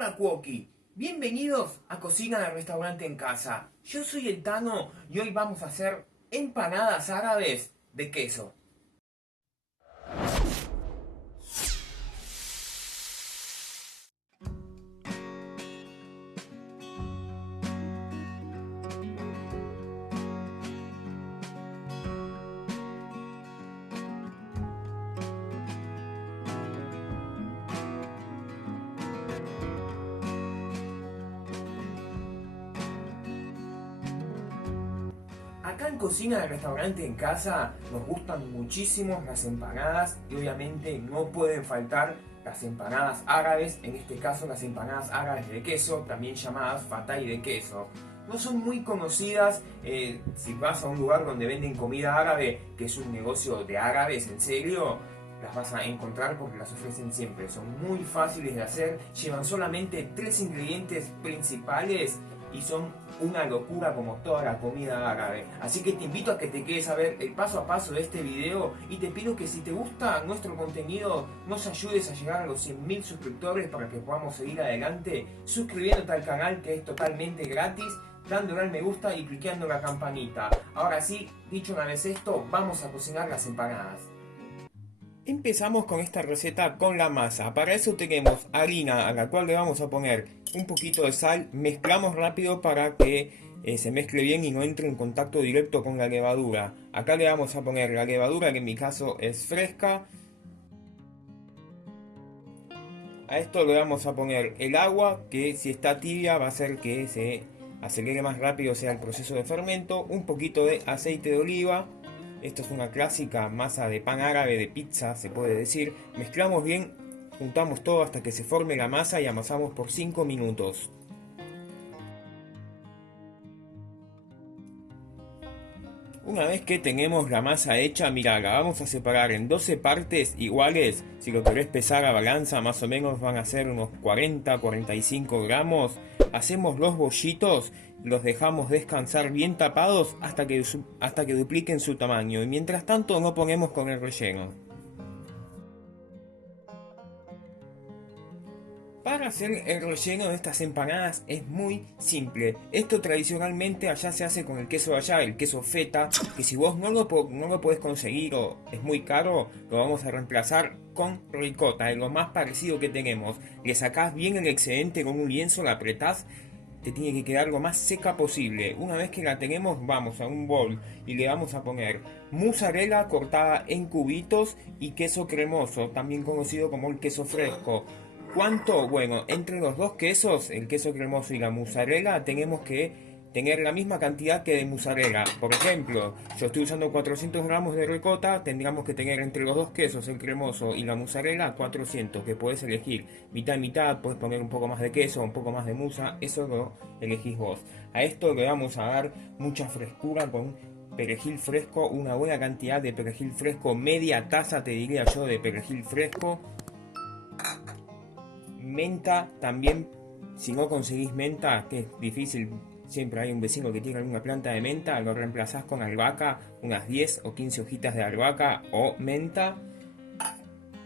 Hola Cuoqui, bienvenidos a Cocina del Restaurante en Casa. Yo soy el Tano y hoy vamos a hacer empanadas árabes de queso. Acá en Cocina del Restaurante en Casa nos gustan muchísimo las empanadas y obviamente no pueden faltar las empanadas árabes, en este caso las empanadas árabes de queso, también llamadas fatay de queso. No son muy conocidas, si vas a un lugar donde venden comida árabe, que es un negocio de árabes en serio, las vas a encontrar porque las ofrecen siempre. Son muy fáciles de hacer, llevan solamente 3 ingredientes principales y son una locura como toda la comida árabe. Así que te invito a que te quedes a ver el paso a paso de este video y te pido que si te gusta nuestro contenido nos ayudes a llegar a los 100.000 suscriptores para que podamos seguir adelante suscribiéndote al canal, que es totalmente gratis, dándole al me gusta y cliqueando la campanita. Ahora sí, dicho una vez esto, vamos a cocinar las empanadas. Empezamos con esta receta con la masa. Para eso tenemos harina a la cual le vamos a poner un poquito de sal. Mezclamos rápido para que se mezcle bien y no entre en contacto directo con la levadura. Acá le vamos a poner la levadura, que en mi caso es fresca. A esto le vamos a poner el agua, que si está tibia va a hacer que se acelere más rápido sea el proceso de fermento. Un poquito de aceite de oliva. Esto es una clásica masa de pan árabe, de pizza se puede decir. Mezclamos bien, juntamos todo hasta que se forme la masa y amasamos por 5 minutos. Una vez que tenemos la masa hecha, mira, la vamos a separar en 12 partes iguales. Si lo querés pesar a balanza, más o menos van a ser unos 40-45 gramos. Hacemos los bollitos, los dejamos descansar bien tapados hasta que dupliquen su tamaño. Y mientras tanto no ponemos con el relleno. Para hacer el relleno de estas empanadas es muy simple. Esto tradicionalmente allá se hace con el queso de allá, el queso feta, que si vos no lo podés conseguir o es muy caro, lo vamos a reemplazar con ricota, es lo más parecido que tenemos. Le sacás bien el excedente con un lienzo, la apretás, te tiene que quedar lo más seca posible. Una vez que la tenemos, vamos a un bol y le vamos a poner mozzarella cortada en cubitos y queso cremoso, también conocido como el queso fresco. ¿Cuánto? Bueno, entre los dos quesos, el queso cremoso y la mozzarella, tenemos que tener la misma cantidad que de mozzarella. Por ejemplo, yo estoy usando 400 gramos de ricota, tendríamos que tener entre los dos quesos, el cremoso y la mozzarella, 400, que puedes elegir mitad y mitad, puedes poner un poco más de queso, un poco más de musa, eso lo elegís vos. A esto le vamos a dar mucha frescura con perejil fresco, una buena cantidad de perejil fresco, media taza te diría yo de perejil fresco. Menta también, si no conseguís menta, que es difícil, siempre hay un vecino que tiene alguna planta de menta, lo reemplazás con albahaca, unas 10 o 15 hojitas de albahaca o menta,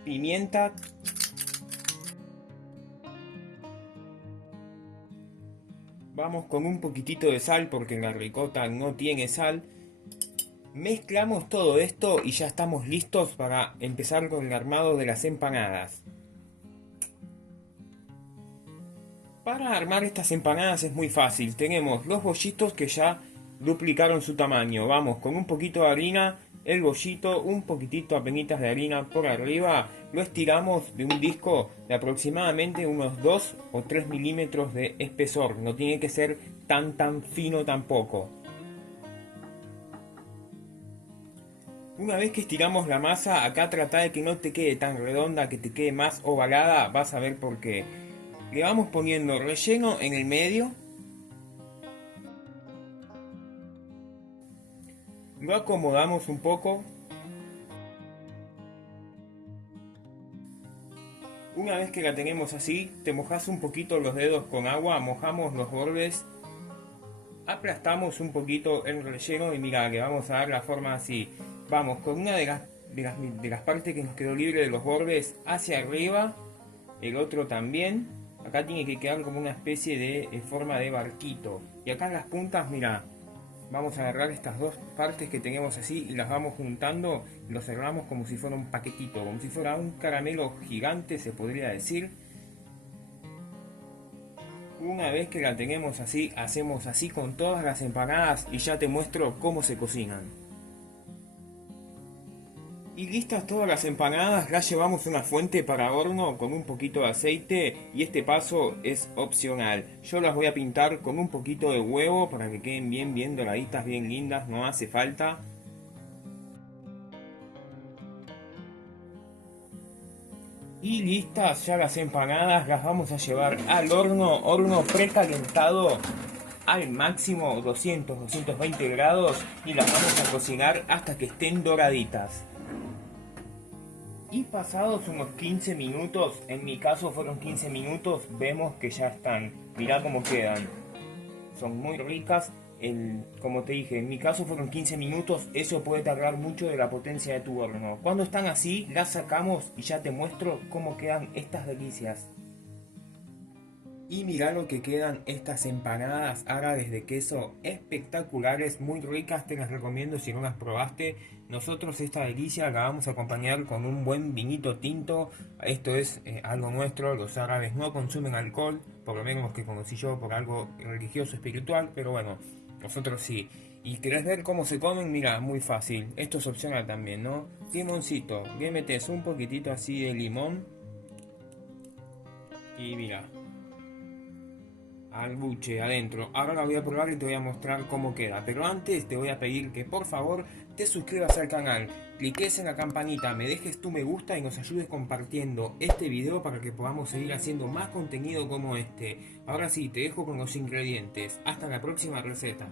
pimienta, vamos con un poquitito de sal porque la ricota no tiene sal. Mezclamos todo esto y ya estamos listos para empezar con el armado de las empanadas. Para armar estas empanadas es muy fácil. Tenemos los bollitos que ya duplicaron su tamaño. Vamos con un poquito de harina, el bollito, un poquitito apenitas de harina por arriba. Lo estiramos de un disco de aproximadamente unos 2 o 3 milímetros de espesor. No tiene que ser tan fino tampoco. Una vez que estiramos la masa, acá trata de que no te quede tan redonda, que te quede más ovalada. Vas a ver por qué. Le vamos poniendo relleno en el medio. Lo acomodamos un poco. Una vez que la tenemos así, te mojas un poquito los dedos con agua, mojamos los bordes, aplastamos un poquito el relleno y mira, le vamos a dar la forma así. Vamos con una de las partes que nos quedó libre de los bordes hacia arriba, el otro también. Acá tiene que quedar como una especie de forma de barquito. Y acá en las puntas, mira, vamos a agarrar estas dos partes que tenemos así y las vamos juntando y lo cerramos como si fuera un paquetito, como si fuera un caramelo gigante, se podría decir. Una vez que la tenemos así, hacemos así con todas las empanadas y ya te muestro cómo se cocinan. Y listas todas las empanadas, las llevamos a una fuente para horno con un poquito de aceite y este paso es opcional. Yo las voy a pintar con un poquito de huevo para que queden bien doraditas, bien lindas, no hace falta. Y listas ya las empanadas, las vamos a llevar al horno precalentado al máximo 200-220 grados y las vamos a cocinar hasta que estén doraditas. Y pasados unos 15 minutos, en mi caso fueron 15 minutos, vemos que ya están. Mirá cómo quedan. Son muy ricas. Como te dije, en mi caso fueron 15 minutos, eso puede tardar mucho de la potencia de tu horno. Cuando están así, las sacamos y ya te muestro cómo quedan estas delicias. Y mirá lo que quedan estas empanadas árabes de queso, espectaculares, muy ricas, te las recomiendo si no las probaste. Nosotros esta delicia la vamos a acompañar con un buen vinito tinto. Esto es algo nuestro, los árabes no consumen alcohol, por lo menos los que conocí yo, por algo religioso espiritual, pero bueno, nosotros sí. Y querés ver cómo se comen, mira, muy fácil, esto es opcional también, ¿no? Limoncito, le metes un poquitito así de limón y mira, al buche adentro. Ahora la voy a probar y te voy a mostrar cómo queda. Pero antes te voy a pedir que por favor te suscribas al canal, cliques en la campanita, me dejes tu me gusta y nos ayudes compartiendo este video para que podamos seguir haciendo más contenido como este. Ahora sí, te dejo con los ingredientes. Hasta la próxima receta.